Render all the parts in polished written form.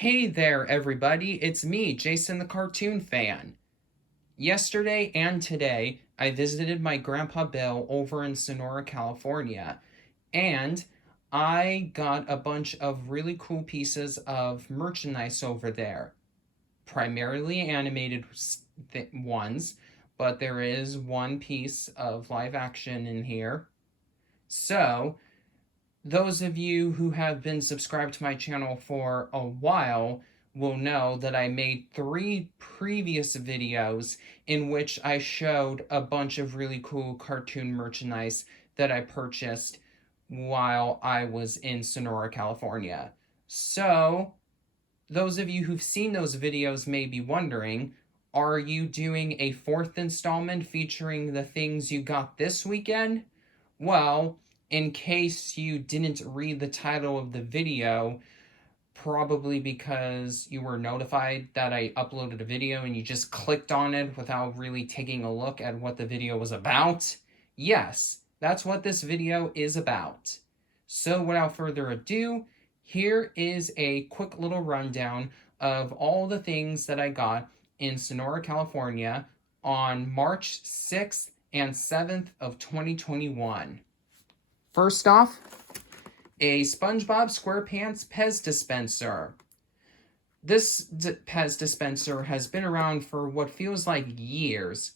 Hey there, everybody. It's me, Jason the Cartoon Fan. Yesterday and today, I visited my Grandpa Bill over in Sonora, California, and I got a bunch of really cool pieces of merchandise over there. Primarily animated ones, but there is one piece of live action in here. So, those of you who have been subscribed to my channel for a while will know that I made 3 previous videos in which I showed a bunch of really cool cartoon merchandise that I purchased while I was in Sonora, California. So, those of you who've seen those videos may be wondering, are you doing a 4th installment featuring the things you got this weekend? Well, in case you didn't read the title of the video, probably because you were notified that I uploaded a video and you just clicked on it without really taking a look at what the video was about, yes, that's what this video is about. So without further ado, here is a quick little rundown of all the things that I got in Sonora, California on March 6th and 7th of 2021. First off, a SpongeBob SquarePants Pez dispenser. This Pez dispenser has been around for what feels like years,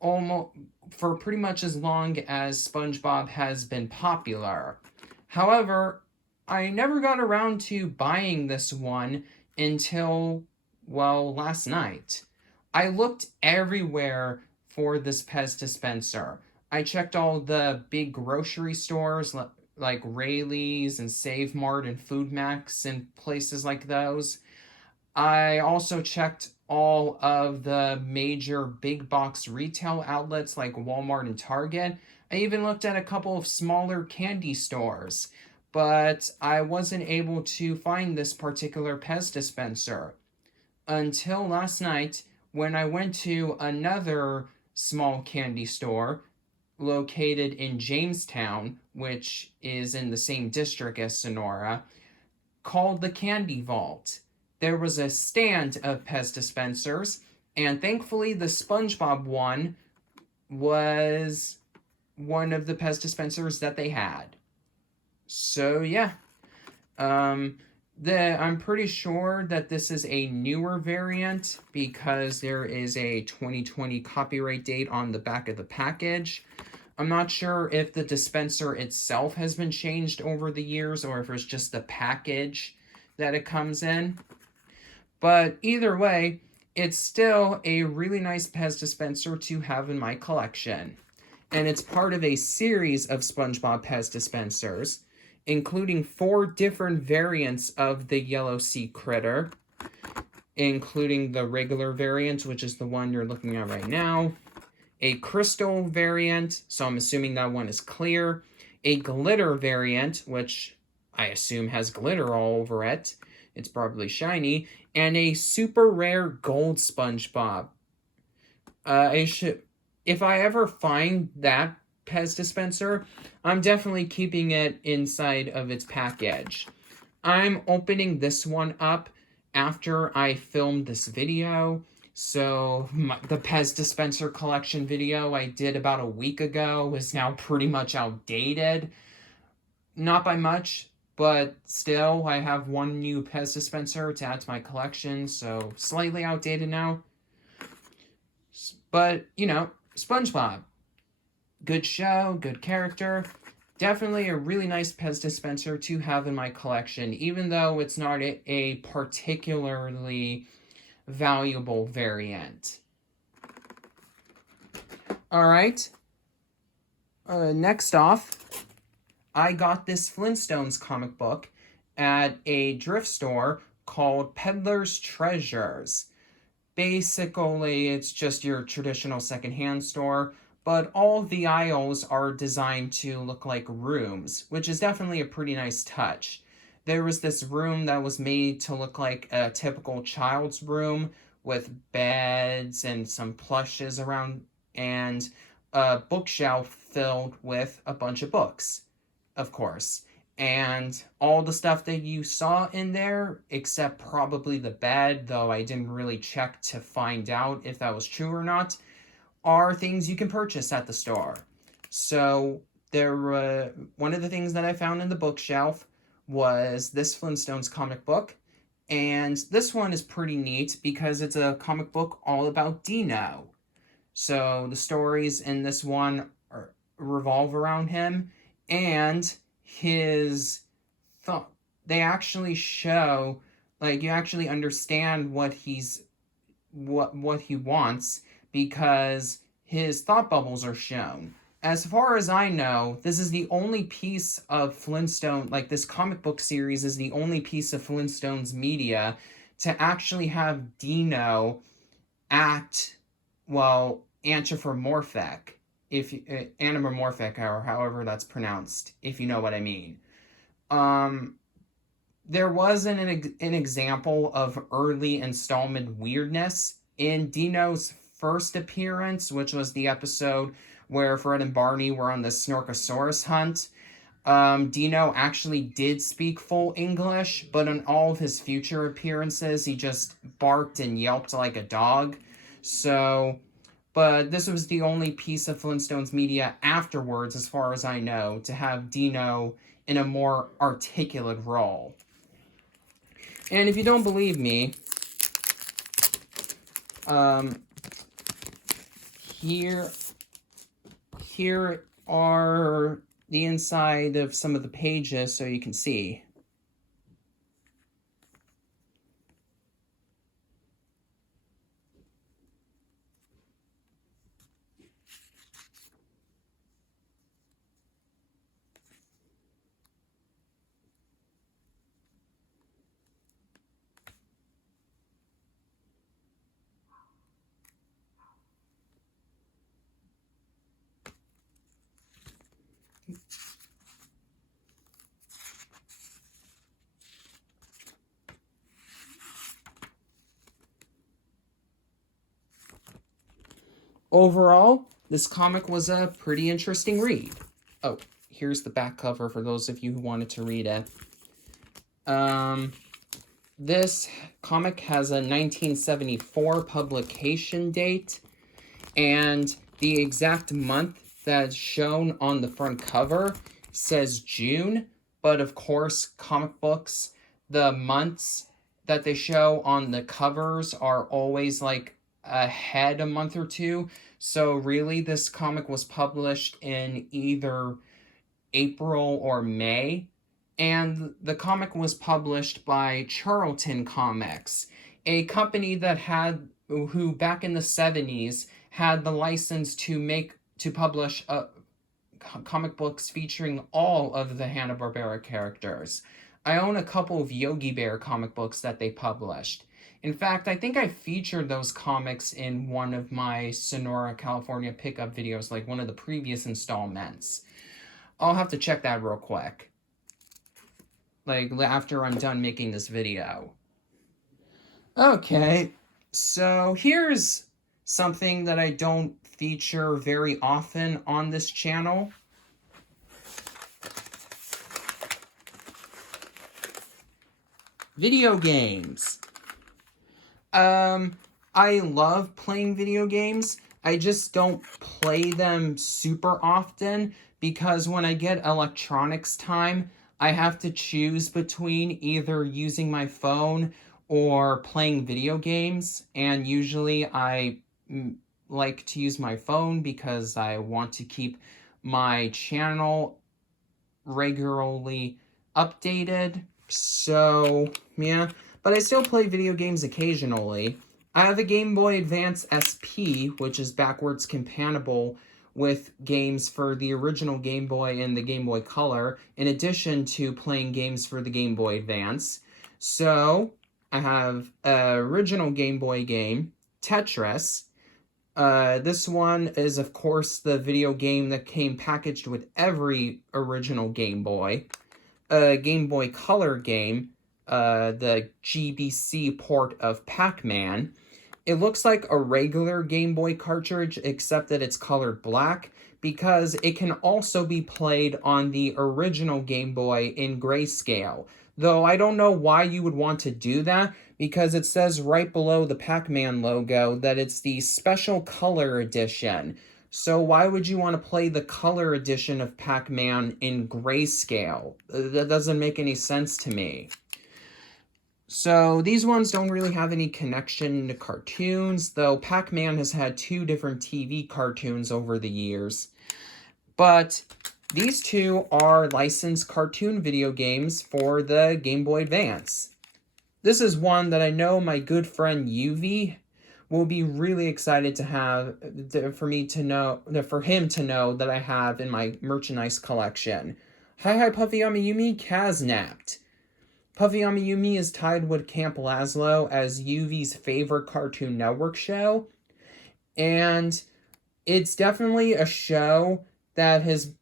almost for pretty much as long as SpongeBob has been popular. However, I never got around to buying this one until, well, last night. I looked everywhere for this Pez dispenser. I checked all the big grocery stores like Rayleigh's and Save Mart and Food Max and places like those. I also checked all of the major big box retail outlets like Walmart and Target. I even looked at a couple of smaller candy stores, but I wasn't able to find this particular Pez dispenser until last night when I went to another small candy store located in Jamestown, which is in the same district as Sonora, called the Candy Vault. There was a stand of Pez dispensers, and thankfully the SpongeBob one was one of the Pez dispensers that they had. So yeah, I'm pretty sure that this is a newer variant because there is a 2020 copyright date on the back of the package. I'm not sure if the dispenser itself has been changed over the years or if it's just the package that it comes in. But either way, it's still a really nice Pez dispenser to have in my collection. And it's part of a series of SpongeBob Pez dispensers, including 4 different variants of the yellow sea critter, including the regular variant, which is the one you're looking at right now, a crystal variant, so I'm assuming that one is clear, a glitter variant, which I assume has glitter all over it, it's probably shiny, and a super rare gold SpongeBob. If I ever find that Pez dispenser, I'm definitely keeping it inside of its package. I'm opening this one up after I filmed this video, so the Pez dispenser collection video I did about a week ago is now pretty much outdated. Not by much, but still, I have one new Pez dispenser to add to my collection, so slightly outdated now. But, you know, SpongeBob. Good show, good character. Definitely a really nice Pez dispenser to have in my collection, even though it's not a particularly valuable variant. Alright. Next off, I got this Flintstones comic book at a thrift store called Peddler's Treasures. Basically, it's just your traditional secondhand store, but all the aisles are designed to look like rooms, which is definitely a pretty nice touch. There was this room that was made to look like a typical child's room with beds and some plushes around and a bookshelf filled with a bunch of books, of course. and all the stuff that you saw in there, except probably the bed, though I didn't really check to find out if that was true or not, are things you can purchase at the store. So one of the things that I found in the bookshelf was this Flintstones comic book, and this one is pretty neat because it's a comic book all about Dino. So the stories in this one revolve around him and his thought. They actually show, like, you actually understand what he wants because his thought bubbles are shown. As far as I know, this is the only piece of Flintstone, like this comic book series is the only piece of Flintstones media to actually have Dino act, well, anthropomorphic, if anamorphic, or however that's pronounced, if you know what I mean. There was an example of early installment weirdness in Dino's first appearance, which was the episode where Fred and Barney were on the Snorkosaurus hunt. Dino actually did speak full English, but in all of his future appearances, he just barked and yelped like a dog. So, but this was the only piece of Flintstones media afterwards, as far as I know, to have Dino in a more articulate role. And if you don't believe me, here are the inside of some of the pages so you can see. Overall, this comic was a pretty interesting read. Oh, here's the back cover for those of you who wanted to read it. This comic has a 1974 publication date, and the exact month that's shown on the front cover says June, but of course, comic books, the months that they show on the covers are always like ahead a month or two. So really, this comic was published in either April or May, and the comic was published by Charlton Comics, a company that who back in the 70s had the license to publish comic books featuring all of the Hanna-Barbera characters. I own a couple of Yogi Bear comic books that they published. In fact, I think I featured those comics in one of my Sonora, California pickup videos, like one of the previous installments. I'll have to check that real quick, like after I'm done making this video. Okay, so here's something that I don't feature very often on this channel. Video games. I love playing video games. I just don't play them super often because when I get electronics time, I have to choose between either using my phone or playing video games, and usually I like to use my phone because I want to keep my channel regularly updated. So, yeah, but I still play video games occasionally. I have a Game Boy Advance SP, which is backwards compatible with games for the original Game Boy and the Game Boy Color, in addition to playing games for the Game Boy Advance. So, I have an original Game Boy game, Tetris. This one is, of course, the video game that came packaged with every original Game Boy. A Game Boy Color game, the GBC port of Pac-Man. It looks like a regular Game Boy cartridge, except that it's colored black, because it can also be played on the original Game Boy in grayscale. Though I don't know why you would want to do that, because it says right below the Pac-Man logo that it's the special color edition. So why would you want to play the color edition of Pac-Man in grayscale? That doesn't make any sense to me. So these ones don't really have any connection to cartoons, though Pac-Man has had 2 different TV cartoons over the years. But these 2 are licensed cartoon video games for the Game Boy Advance. This is one that I know my good friend Yuvi will be really excited to have, for him to know that I have in my merchandise collection. Hi Puffy Amayumi, Kaznapped. Puffy Amayumi is tied with Camp Lazlo as Yuvi's favorite Cartoon Network show, and it's definitely a show that has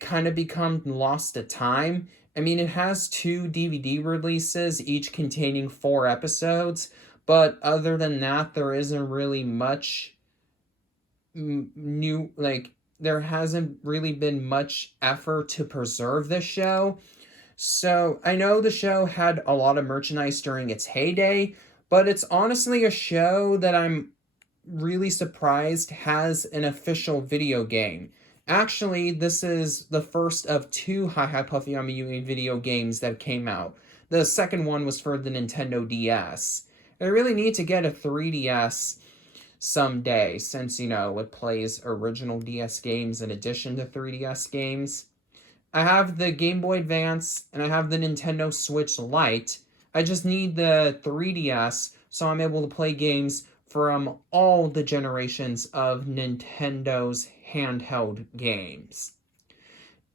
kind of become lost to time. I mean, it has 2 DVD releases, each containing 4 episodes, but other than that, there isn't really much new, there hasn't really been much effort to preserve this show. So, I know the show had a lot of merchandise during its heyday, but it's honestly a show that I'm really surprised has an official video game. Actually, this is the first of 2 Hi Puffy Amayumi video games that came out. The second one was for the Nintendo DS. I really need to get a 3DS someday, since, it plays original DS games in addition to 3DS games. I have the Game Boy Advance, and I have the Nintendo Switch Lite. I just need the 3DS, so I'm able to play games from all the generations of Nintendo's handheld games.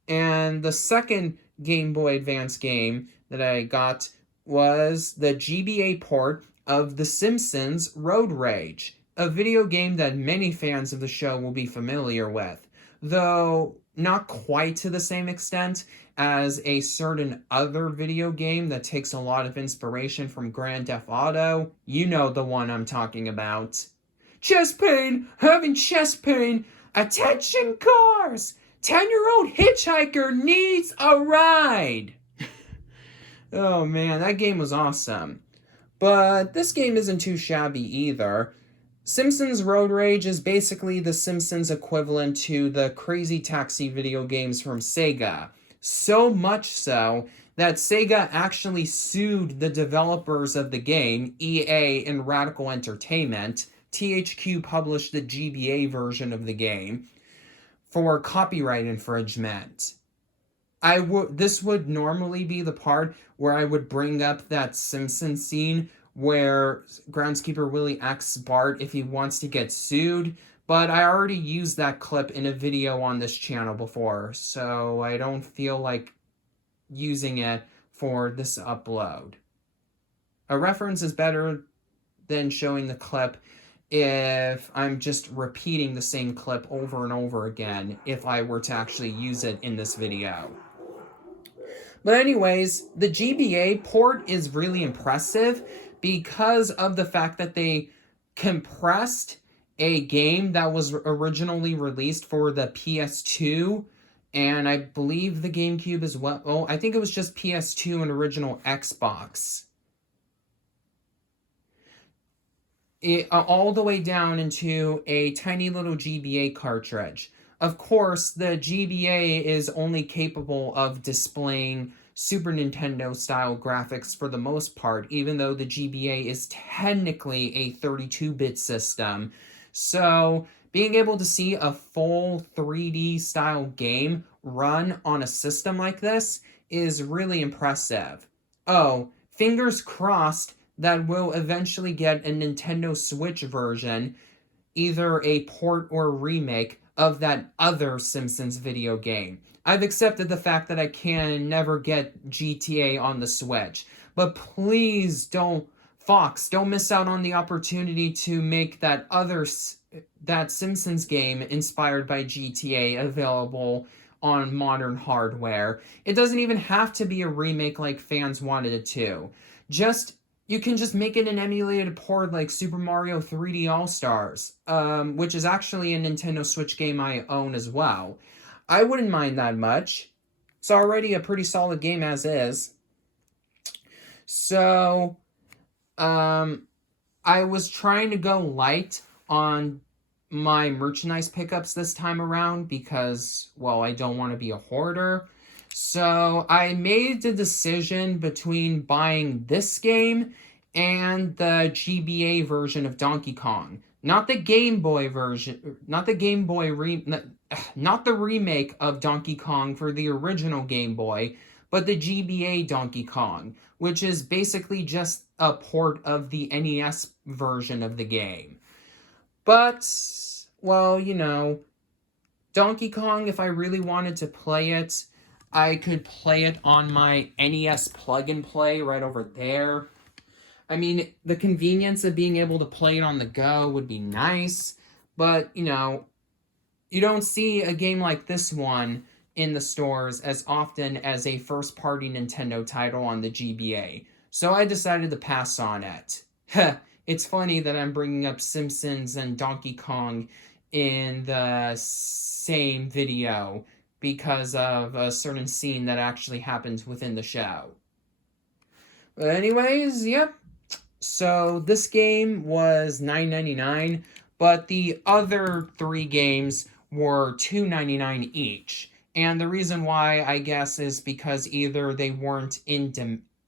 And the second Game Boy Advance game that I got was the GBA port of The Simpsons Road Rage, a video game that many fans of the show will be familiar with, though not quite to the same extent as a certain other video game that takes a lot of inspiration from Grand Theft Auto. You know the one I'm talking about. Chest pain! Having chest pain! Attention cars! 10-year-old hitchhiker needs a ride! Oh man, that game was awesome. But this game isn't too shabby either. Simpsons Road Rage is basically the Simpsons equivalent to the Crazy Taxi video games from Sega. So much so that Sega actually sued the developers of the game, EA and Radical Entertainment. THQ published the GBA version of the game for copyright infringement. This would normally be the part where I would bring up that Simpsons scene where groundskeeper Willie asks Bart if he wants to get sued, but I already used that clip in a video on this channel before, so I don't feel like using it for this upload. A reference is better than showing the clip if I'm just repeating the same clip over and over again if I were to actually use it in this video. But anyways, the GBA port is really impressive because of the fact that they compressed a game that was originally released for the PS2 and I believe the GameCube as well. Oh, I think it was just PS2 and original Xbox. All the way down into a tiny little GBA cartridge. Of course, the GBA is only capable of displaying Super Nintendo-style graphics for the most part, even though the GBA is technically a 32-bit system. So, being able to see a full 3D-style game run on a system like this is really impressive. Oh, fingers crossed that we'll eventually get a Nintendo Switch version, either a port or remake of that other Simpsons video game. I've accepted the fact that I can never get GTA on the Switch, but please don't miss out on the opportunity to make that Simpsons game inspired by GTA available on modern hardware. It doesn't even have to be a remake like fans wanted it to. Just, you can just make it an emulated port like Super Mario 3D All-Stars, which is actually a Nintendo Switch game I own as well. I wouldn't mind that much. It's already a pretty solid game as is. So, I was trying to go light on my merchandise pickups this time around because, well, I don't want to be a hoarder. So I made the decision between buying this game and the GBA version of Donkey Kong. Not the Game Boy version, not the Game Boy not the remake of Donkey Kong for the original Game Boy, but the GBA Donkey Kong, which is basically just a port of the NES version of the game. But, well, Donkey Kong, if I really wanted to play it, I could play it on my NES plug and play right over there. I mean, the convenience of being able to play it on the go would be nice, but, you don't see a game like this one in the stores as often as a first-party Nintendo title on the GBA. So I decided to pass on it. It's funny that I'm bringing up Simpsons and Donkey Kong in the same video because of a certain scene that actually happens within the show. But anyways, yep. So this game was $9.99, but the other 3 games were $2.99 each. And the reason why, I guess, is because either they weren't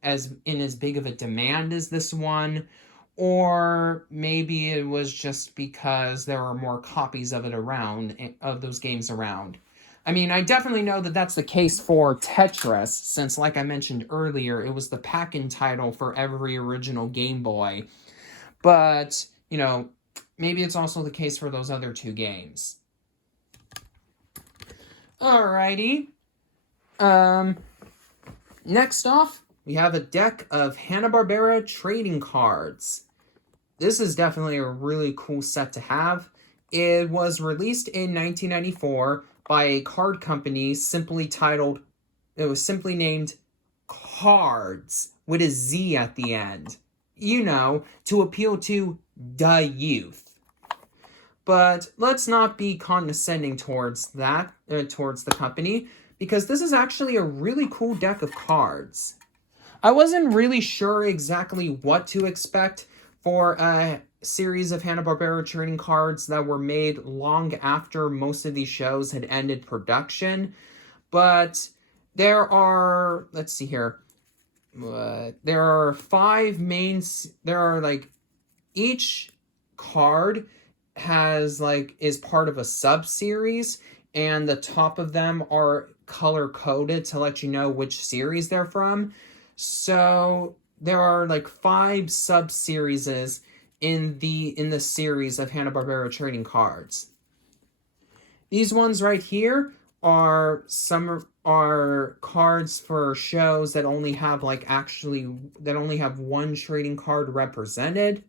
as big of a demand as this one, or maybe it was just because there are more copies of those games around. I mean, I definitely know that that's the case for Tetris, since, like I mentioned earlier, it was the pack-in title for every original Game Boy. But, maybe it's also the case for those other 2 games. Alrighty. Next off, we have a deck of Hanna-Barbera trading cards. This is definitely a really cool set to have. It was released in 1994 by a card company simply named Cards, with a Z at the end. To appeal to the youth. But let's not be condescending towards the company, because this is actually a really cool deck of cards. I wasn't really sure exactly what to expect for a series of Hanna-Barbera trading cards that were made long after most of these shows had ended production. But there are, let's see here, there are 5 main, each card is part of a sub-series, and the top of them are color-coded to let you know which series they're from. So there are 5 sub-series in the series of Hanna-Barbera trading cards. These ones right here are cards for shows that only have one trading card represented.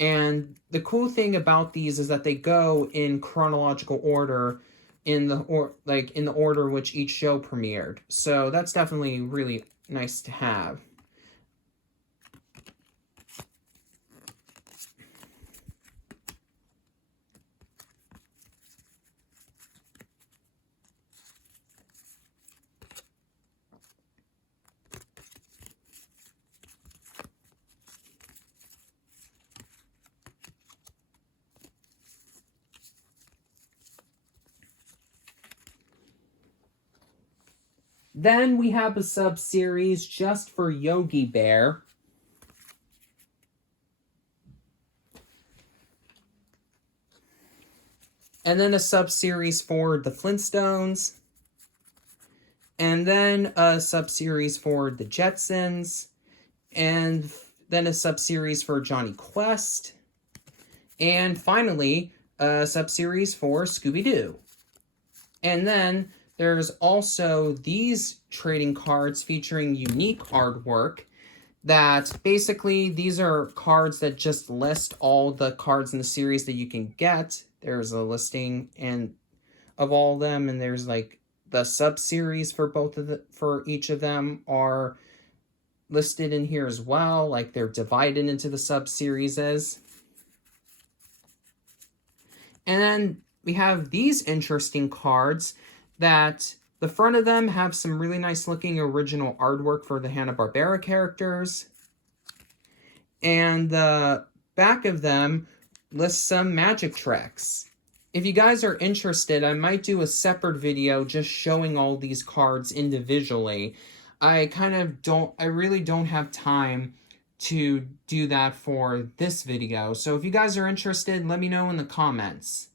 And the cool thing about these is that they go in chronological order in the order which each show premiered. So that's definitely really nice to have. Then we have a sub-series just for Yogi Bear. And then a sub-series for the Flintstones. And then a sub-series for the Jetsons. And then a sub-series for Johnny Quest. And finally, a sub-series for Scooby-Doo. And then there's also these trading cards featuring unique artwork that basically these are cards that just list all the cards in the series that you can get. There's a listing of all of them, and there's the sub-series for each of them are listed in here as well, like they're divided into the sub-series. And then we have these interesting cards that the front of them have some really nice looking original artwork for the Hanna-Barbera characters. And the back of them lists some magic tricks. If you guys are interested, I might do a separate video just showing all these cards individually. I really don't have time to do that for this video. So if you guys are interested, let me know in the comments.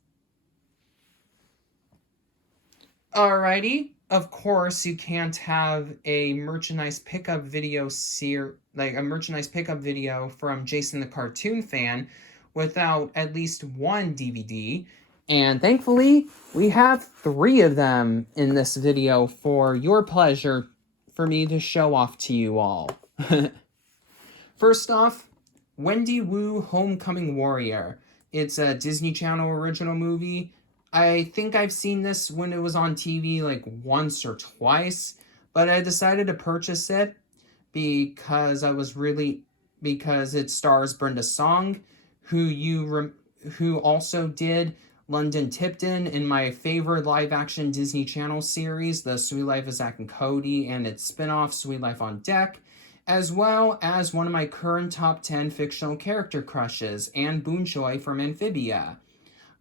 Alrighty, of course you can't have a merchandise pickup video from Jason the Cartoon Fan without at least one DVD. And thankfully, we have 3 of them in this video for your pleasure for me to show off to you all. First off, Wendy Wu Homecoming Warrior. It's a Disney Channel original movie. I think I've seen this when it was on TV like once or twice, but I decided to purchase it because it stars Brenda Song, who also did London Tipton in my favorite live-action Disney Channel series, The Suite Life of Zack and Cody, and its spin-off, Suite Life on Deck, as well as one of my current top 10 fictional character crushes, Anne Boonchoy from Amphibia.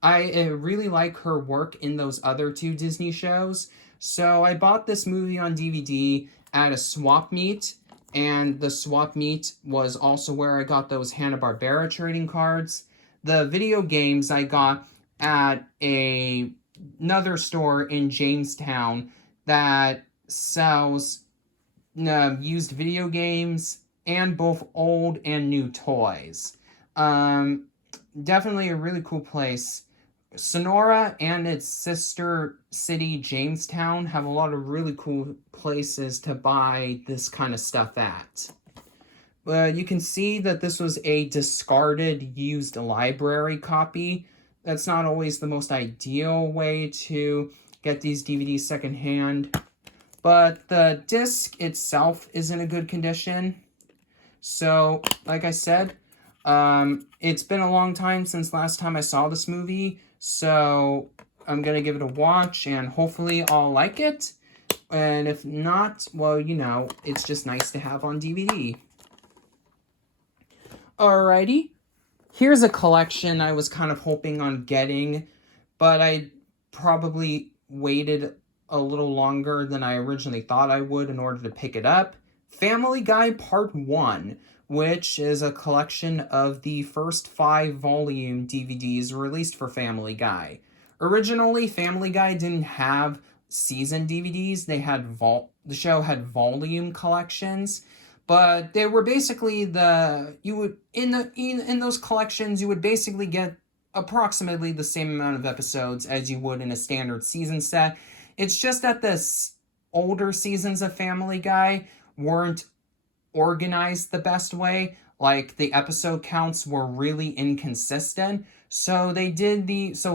I really like her work in those other 2 Disney shows, so I bought this movie on DVD at a swap meet, and the swap meet was also where I got those Hanna-Barbera trading cards. The video games I got at another store in Jamestown that sells used video games and both old and new toys. Definitely a really cool place. Sonora and its sister city, Jamestown, have a lot of really cool places to buy this kind of stuff at. You can see that this was a discarded, used library copy. That's not always the most ideal way to get these DVDs secondhand. But the disc itself is in a good condition. So, like I said, it's been a long time since last time I saw this movie. So, I'm going to give it a watch and hopefully I'll like it. And if not, well, you know, it's just nice to have on DVD. Alrighty. Here's a collection I was kind of hoping on getting, but I probably waited a little longer than I originally thought I would in order to pick it up. Family Guy Part 1, which is a collection of the first 5-volume DVDs released for Family Guy. Originally, Family Guy didn't have season DVDs. The show had volume collections. But they were basically in those collections, you would basically get approximately the same amount of episodes as you would in a standard season set. It's just that the older seasons of Family Guy weren't organized the best way. Like, the episode counts were really inconsistent. So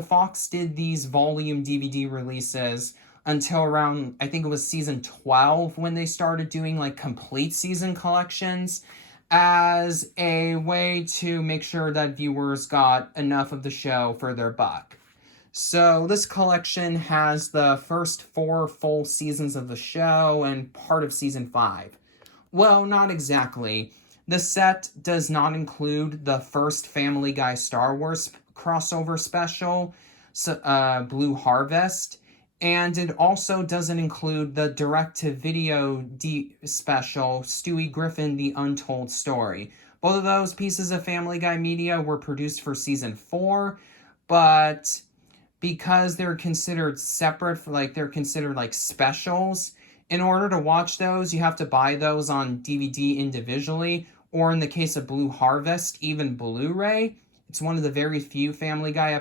Fox did these volume DVD releases until around, I think it was season 12, when they started doing like complete season collections as a way to make sure that viewers got enough of the show for their buck. So this collection has the first 4 full seasons of the show and part of season 5. Well, not exactly. The set does not include the first Family Guy Star Wars crossover special, Blue Harvest, and it also doesn't include the direct-to-video special, Stewie Griffin, The Untold Story. Both of those pieces of Family Guy media were produced for season 4, but because they're considered separate, they're considered like specials, in order to watch those, you have to buy those on DVD individually, or in the case of Blue Harvest, even Blu-ray. It's one of the very few Family Guy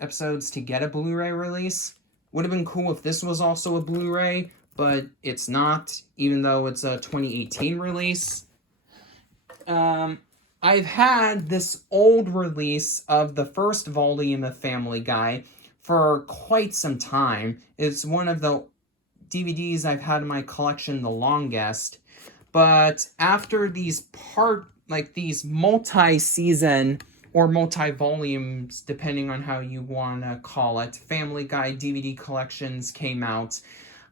episodes to get a Blu-ray release. Would have been cool if this was also a Blu-ray, but it's not, even though it's a 2018 release. I've had this old release of the first volume of Family Guy for quite some time. It's one of the DVDs I've had in my collection the longest. But after these these multi-season or multi-volumes, depending on how you want to call it, Family Guy DVD collections came out,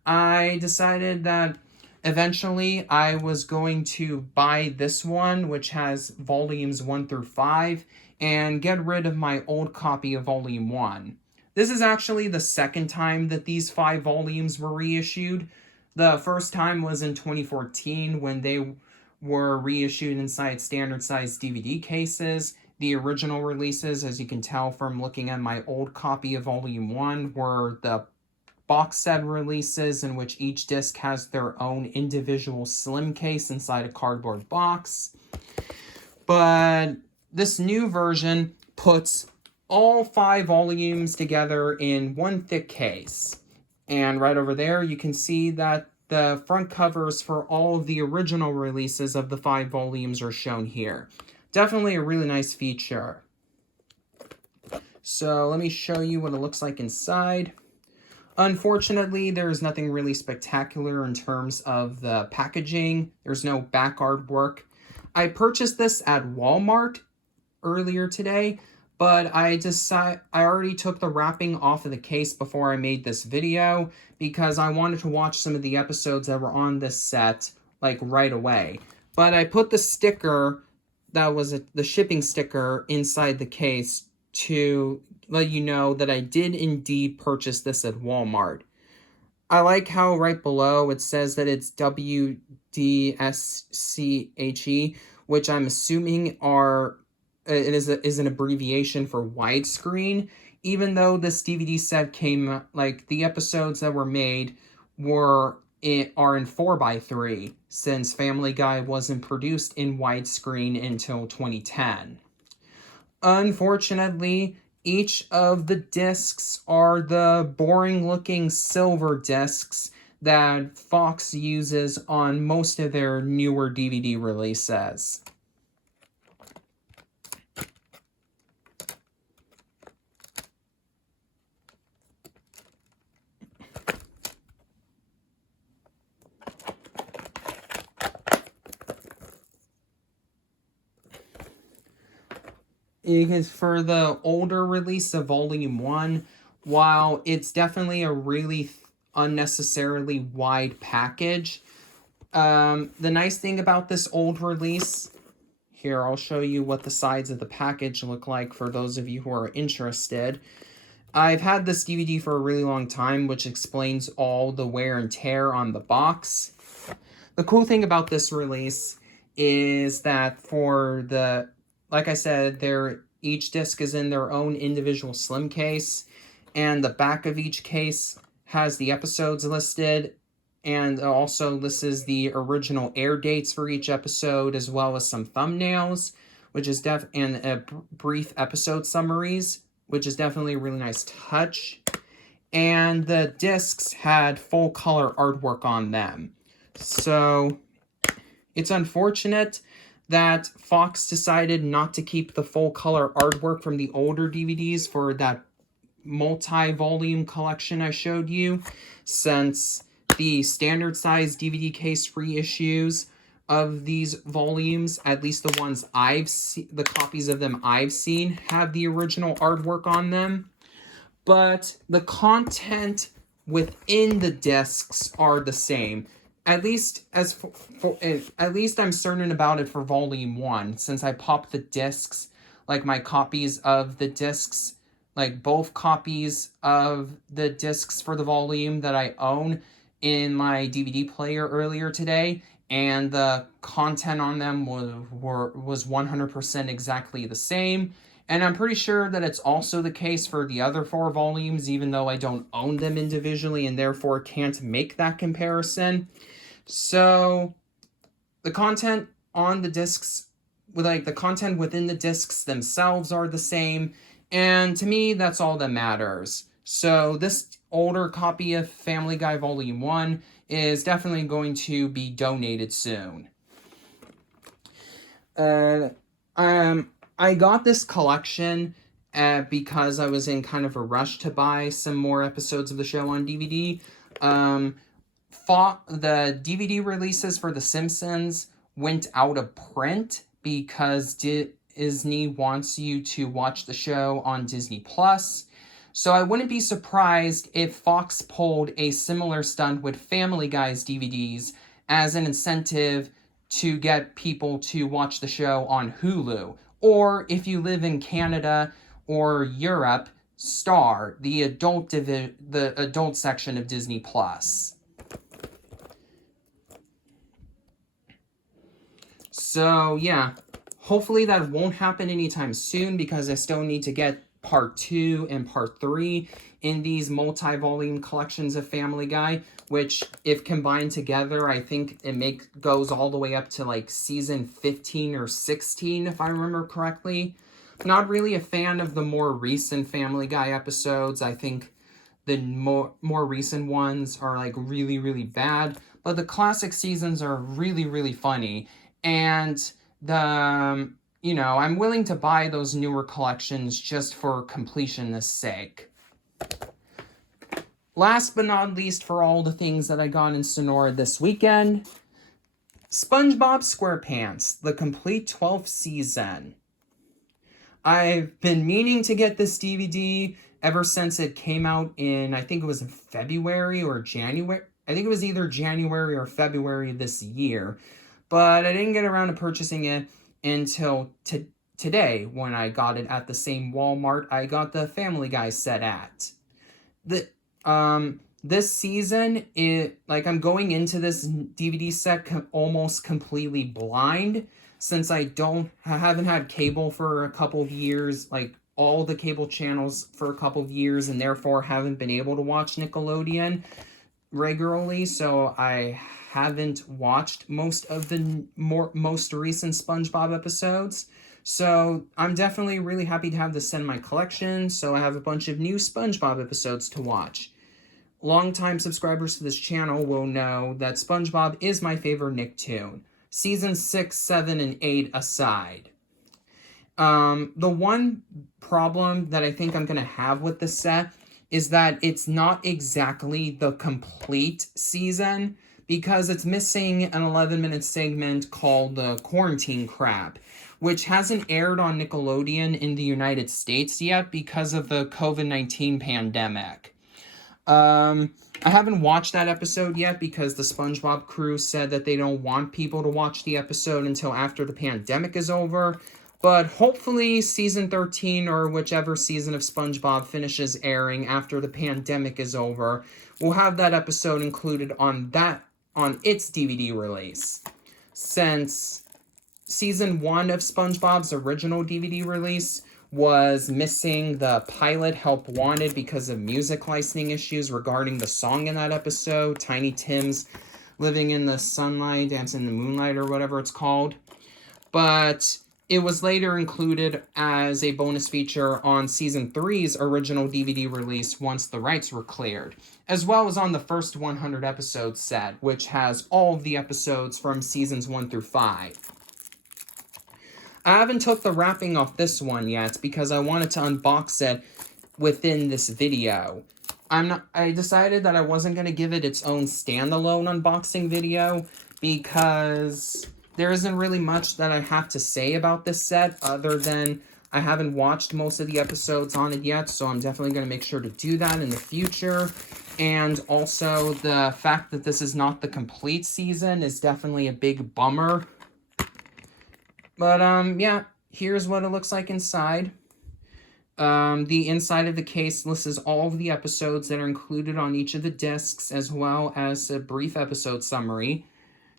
I decided that eventually I was going to buy this one, which has volumes 1 through 5, and get rid of my old copy of volume 1. This is actually the second time that these 5 volumes were reissued. The first time was in 2014 when they were reissued inside standard size DVD cases. The original releases, as you can tell from looking at my old copy of volume 1, were the box set releases in which each disc has their own individual slim case inside a cardboard box. But this new version puts all 5 volumes together in one thick case. And right over there, you can see that the front covers for all of the original releases of the 5 volumes are shown here. Definitely a really nice feature. So let me show you what it looks like inside. Unfortunately, there's nothing really spectacular in terms of the packaging. There's no back artwork. I purchased this at Walmart earlier today, but I already took the wrapping off of the case before I made this video because I wanted to watch some of the episodes that were on this set like right away. But I put the sticker, that was the shipping sticker, inside the case to let you know that I did indeed purchase this at Walmart. I like how right below it says that it's WDSCHE, which I'm assuming is an abbreviation for widescreen, even though this DVD set came, the episodes that were made are in 4:3, since Family Guy wasn't produced in widescreen until 2010. Unfortunately, each of the discs are the boring-looking silver discs that Fox uses on most of their newer DVD releases. Because for the older release of Volume 1, while it's definitely a really unnecessarily wide package, the nice thing about this old release, here I'll show you what the sides of the package look like for those of you who are interested. I've had this DVD for a really long time, which explains all the wear and tear on the box. The cool thing about this release is that like I said, each disc is in their own individual slim case, and the back of each case has the episodes listed, and also lists the original air dates for each episode, as well as some thumbnails, and brief episode summaries, which is definitely a really nice touch. And the discs had full color artwork on them. So it's unfortunate that Fox decided not to keep the full color artwork from the older DVDs for that multi-volume collection I showed you, since the standard size DVD case reissues of these volumes, at least the ones the copies of them I've seen, have the original artwork on them. But the content within the discs are the same. At least at least I'm certain about it for Volume 1, since I popped the discs, my copies of the discs, both copies of the discs for the volume that I own in my DVD player earlier today, and the content on them was 100% exactly the same. And I'm pretty sure that it's also the case for the other 4 volumes, even though I don't own them individually and therefore can't make that comparison. So the content on the discs, the content within the discs themselves are the same, and to me, that's all that matters. So this older copy of Family Guy Volume 1 is definitely going to be donated soon. I got this collection because I was in kind of a rush to buy some more episodes of the show on DVD. the DVD releases for The Simpsons went out of print because Disney wants you to watch the show on Disney Plus. So I wouldn't be surprised if Fox pulled a similar stunt with Family Guy's DVDs as an incentive to get people to watch the show on Hulu. Or if you live in Canada or Europe, Star, the adult section of Disney Plus. So yeah, hopefully that won't happen anytime soon because I still need to get part 2 and part 3 in these multi-volume collections of Family Guy, which if combined together, I think it goes all the way up to like season 15 or 16, if I remember correctly. Not really a fan of the more recent Family Guy episodes. I think the more recent ones are like really, really bad, but the classic seasons are really, really funny. And I'm willing to buy those newer collections just for completionist sake. Last but not least, for all the things that I got in Sonora this weekend, SpongeBob SquarePants, the complete 12th season. I've been meaning to get this DVD ever since it came out in, I think it was in February or January. I think it was either January or February this year. But I didn't get around to purchasing it until today when I got it at the same Walmart I got the Family Guy set at. This season, I'm going into this DVD set almost completely blind since I haven't had cable for a couple of years, like all the cable channels for a couple of years, and therefore haven't been able to watch Nickelodeon regularly, so I haven't watched most of the most recent SpongeBob episodes. So I'm definitely really happy to have this in my collection, so I have a bunch of new SpongeBob episodes to watch. Longtime subscribers to this channel will know that SpongeBob is my favorite Nicktoon, season 6, 7, and 8 aside. The one problem that I think I'm going to have with this set is that it's not exactly the complete season because it's missing an 11-minute segment called the Quarantine Crap, which hasn't aired on Nickelodeon in the United States yet because of the COVID-19 pandemic. I haven't watched that episode yet because the SpongeBob crew said that they don't want people to watch the episode until after the pandemic is over. But hopefully season 13 or whichever season of SpongeBob finishes airing after the pandemic is over, we'll have that episode included on its DVD release. Since season 1 of SpongeBob's original DVD release was missing the pilot Help Wanted because of music licensing issues regarding the song in that episode, Tiny Tim's Living in the Sunlight, Dancing in the Moonlight, or whatever it's called. But it was later included as a bonus feature on Season 3's original DVD release once the rights were cleared, as well as on the first 100 episode set, which has all of the episodes from Seasons 1 through 5. I haven't took the wrapping off this one yet because I wanted to unbox it within this video. I decided that I wasn't going to give it its own standalone unboxing video because there isn't really much that I have to say about this set other than I haven't watched most of the episodes on it yet, so I'm definitely going to make sure to do that in the future. And also, the fact that this is not the complete season is definitely a big bummer. But, yeah, here's what it looks like inside. The inside of the case lists all of the episodes that are included on each of the discs, as well as a brief episode summary.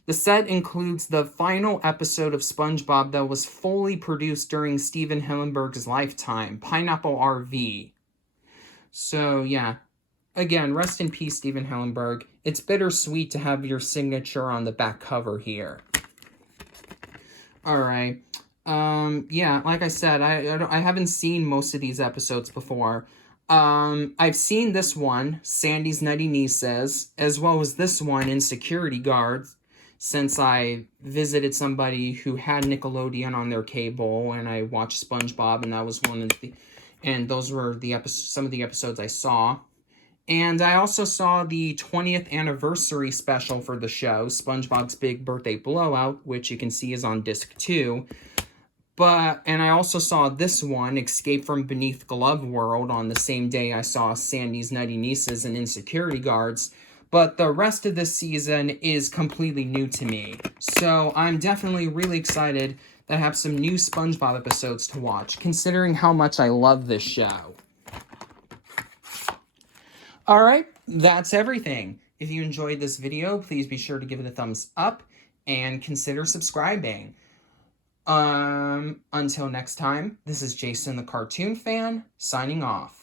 The set includes the final episode of SpongeBob that was fully produced during Steven Hillenburg's lifetime, Pineapple RV. So, yeah. Again, rest in peace, Steven Hillenburg. It's bittersweet to have your signature on the back cover here. Alright. Yeah, like I said, I haven't seen most of these episodes before. I've seen this one, Sandy's Nutty Nieces, as well as this one in Security Guards, since I visited somebody who had Nickelodeon on their cable, and I watched SpongeBob, and that was one of the, and those were the some of the episodes I saw. And I also saw the 20th anniversary special for the show, SpongeBob's Big Birthday Blowout, which you can see is on disc 2. And I also saw this one, Escape from Beneath Glove World, on the same day I saw Sandy's Nutty Nieces and Insecurity Guards. But the rest of this season is completely new to me. So I'm definitely really excited that I have some new SpongeBob episodes to watch, considering how much I love this show. Alright, that's everything. If you enjoyed this video, please be sure to give it a thumbs up and consider subscribing. Until next time, this is Jason the Cartoon Fan, signing off.